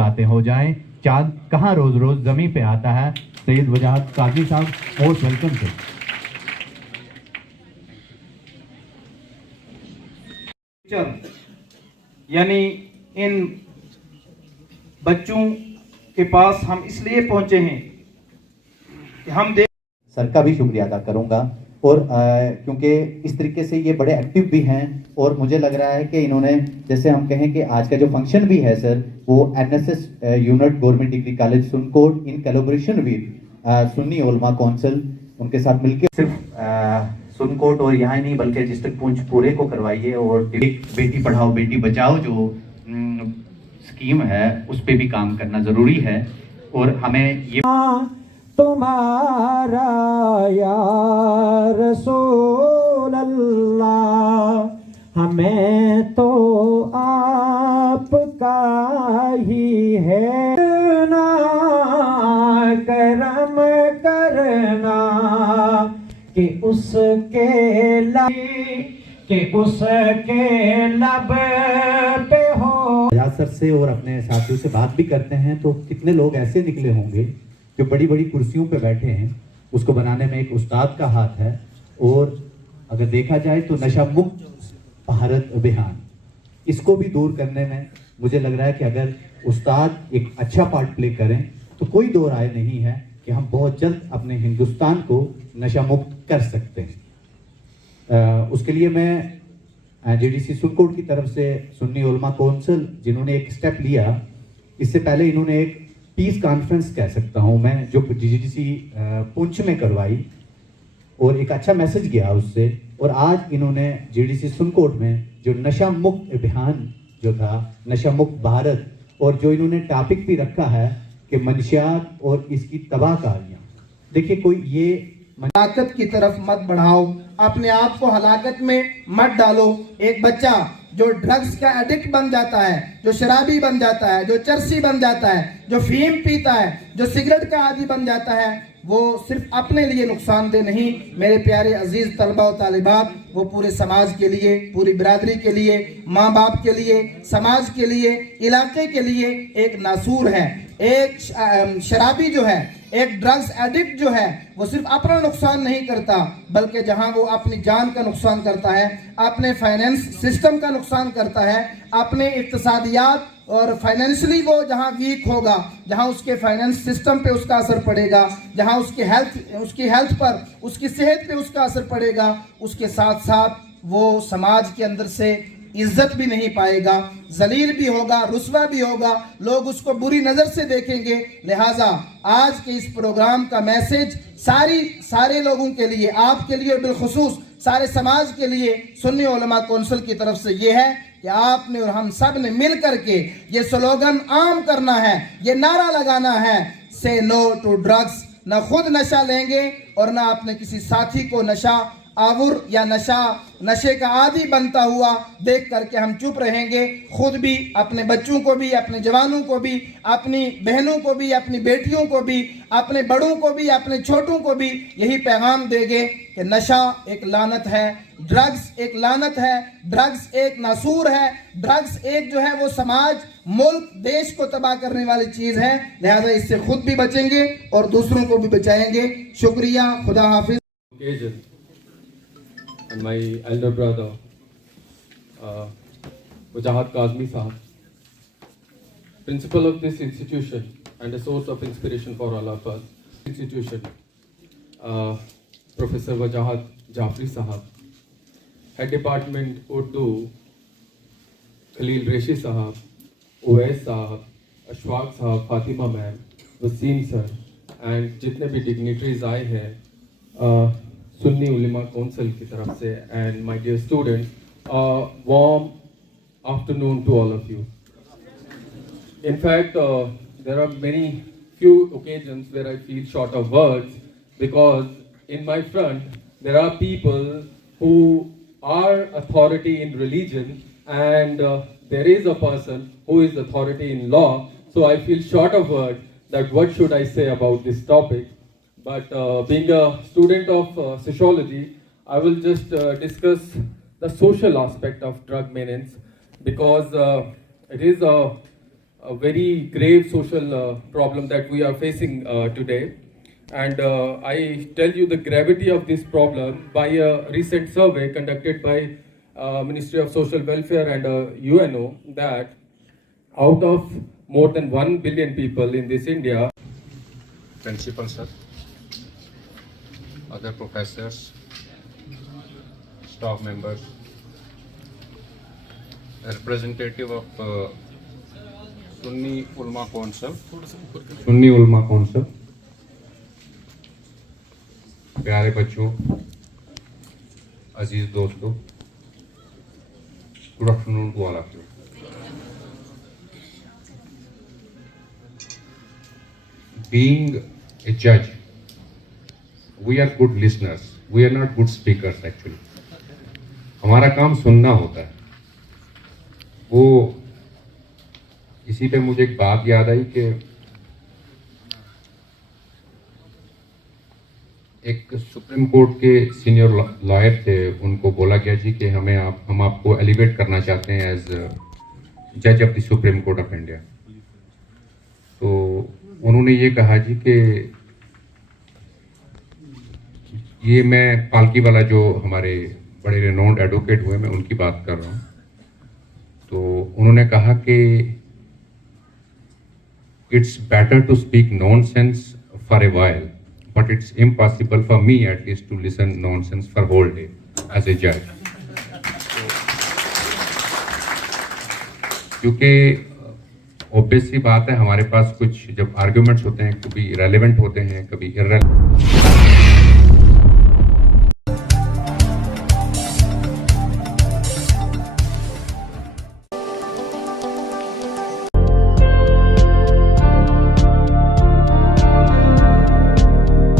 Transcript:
बातें हो जाएं। चांद कहाँ रोज रोज जमीन पे आता है। सैयद वजाहत काजी साहब, मोस्ट वेलकम सर। यानी इन बच्चों के पास हम इसलिए पहुंचे हैं कि हम सर का भी शुक्रिया अदा करूंगा और क्योंकि इस तरीके से ये बड़े एक्टिव भी हैं और मुझे लग रहा है कि इन्होंने, जैसे हम कहें कि आज का जो फंक्शन भी है सर, वो NSS unit government degree college Sunkot in collaboration with Sunni उलमा काउंसिल, उनके साथ मिलकर सिर्फ सुनकोट और यहाँ ही नहीं बल्कि डिस्ट्रिक्ट पुंछ पूरे को करवाइए और बेटी पढ़ाओ बेटी बचाओ जो स्कीम है उस पर भी काम करना ज़रूरी है। और हमें ये तुम्हारा या रसूल अल्लाह, हमें तो आपका ही है ना, करम करना कि उसके लब पे हो। सर से और अपने साथियों से बात भी करते हैं तो कितने लोग ऐसे निकले होंगे जो बड़ी बड़ी कुर्सियों पे बैठे हैं, उसको बनाने में एक उस्ताद का हाथ है। और अगर देखा जाए तो नशा मुक्त भारत अभियान, इसको भी दूर करने में मुझे लग रहा है कि अगर उस्ताद एक अच्छा पार्ट प्ले करें तो कोई दो राय नहीं है कि हम बहुत जल्द अपने हिंदुस्तान को नशा मुक्त कर सकते हैं। उसके लिए मैं जेडीसी सुनकोट की तरफ से सुन्नी उलमा काउंसिल जिन्होंने एक स्टेप लिया, इससे पहले इन्होंने एक पीस कॉन्फ्रेंस कह सकता हूं मैं जो जीडीसी पुंछ में करवाई और एक अच्छा मैसेज गया उससे। और आज इन्होंने जीडीसी सुनकोट में जो नशा मुक्त अभियान जो था, नशा मुक्त भारत, और जो इन्होंने टॉपिक भी रखा है कि मंशियात और इसकी तबाहकारियां। देखिए, कोई ये हलाकत की तरफ मत बढ़ाओ, अपने आप को हलाकत में मत डालो। एक बच्चा जो ड्रग्स का एडिक्ट बन जाता है, जो शराबी बन जाता है, जो चरसी बन जाता है, जो फीम पीता है, जो सिगरेट का आदी बन जाता है, वो सिर्फ अपने लिए नुकसानदेह नहीं मेरे प्यारे अजीज तलबा और तालिबात, वो पूरे समाज के लिए, पूरी बिरादरी के लिए, माँ बाप के लिए, समाज के लिए, इलाके के लिए एक नासूर है। एक शराबी जो है, एक ड्रग्स एडिक्ट जो है, वो सिर्फ अपना नुकसान नहीं करता बल्कि जहां वो अपनी जान का नुकसान करता है, अपने फाइनेंस सिस्टम का नुकसान करता है, अपने इक्तिसादियात और फाइनेंशियली वो जहां वीक होगा, जहां उसके फाइनेंस सिस्टम पे उसका असर पड़ेगा, जहां उसकी हेल्थ पर, उसकी सेहत पे उसका असर पड़ेगा, उसके साथ साथ वो समाज के अंदर से इज्जत भी नहीं पाएगा, जलील भी होगा, रुस्वा भी होगा, लोग उसको बुरी नजर से देखेंगे। लिहाजा आज के इस प्रोग्राम का मैसेज सारे लोगों के लिए, आपके लिए और बिलखुसूस सारे समाज के लिए सुन्नी उलमा काउंसिल की तरफ से ये है कि आपने और हम सब ने मिल करके ये स्लोगन आम करना है, ये नारा लगाना है, से नो टू ड्रग्स। न खुद नशा लेंगे और न अपने किसी साथी को नशा आवर या नशे का आदी बनता हुआ देख करके हम चुप रहेंगे। खुद भी, अपने बच्चों को भी, अपने जवानों को भी, अपनी बहनों को भी, अपनी बेटियों को भी, अपने बड़ों को भी, अपने छोटों को भी यही पैगाम देंगे कि नशा एक लानत है, ड्रग्स एक लानत है, ड्रग्स एक नासूर है, ड्रग्स एक जो है वो समाज, मुल्क, देश को तबाह करने वाली चीज है। लिहाजा इससे खुद भी बचेंगे और दूसरों को भी बचाएंगे। शुक्रिया, खुदा हाफिज। And my elder brother, Wajahat Kazmi Sahab, principal of this institution and a source of inspiration for all of us. Institution, Professor Wajahat Jafri Sahab, Head Department Urdu, Khalil Reshi Sahab, Uwais Sahab, Ashfaq Sahab, Fatima Ma'am, Wasim Sir, and जितने भी dignitaries आए हैं सुन्नी उलमा council की तरफ से, and my dear students, warm afternoon to all of you. In fact, there are few occasions where I feel short of words because in my front there are people who are authority in religion and there is a person who is authority in law. So I feel short of words that what should I say about this topic. But being a student of sociology, I will just discuss the social aspect of drug menace because it is a a very grave social problem that we are facing today. And I tell you the gravity of this problem by a recent survey conducted by Ministry of Social Welfare and UNO, that out of more than 1 billion people in this India, principal sir, other professors, staff members, a representative of Sunni Ulama Council, प्यारे बच्चों, अजीज दोस्तों, good afternoon to all of you. Being a judge, we are good listeners. We are not good speakers actually. हमारा काम सुनना होता है. वो इसी पे मुझे एक बात याद आई कि एक सुप्रीम कोर्ट के सीनियर लॉयर थे, उनको बोला गया जी कि हम आपको एलिवेट करना चाहते हैं एज जज of the supreme court of India. तो उन्होंने ये कहा जी कि ये मैं पालकी वाला जो हमारे बड़े रिनोन्ड एडवोकेट हुए, मैं उनकी बात कर रहा हूँ. तो उन्होंने कहा कि it's better to speak nonsense for a while, but it's impossible for me at least to listen nonsense for whole day as a judge. क्योंकि ऑब्वियस सी बात है, हमारे पास कुछ जब आर्ग्यूमेंट्स होते हैं, कभी इरेलेवेंट होते हैं, कभी इर्रेलेवेंट.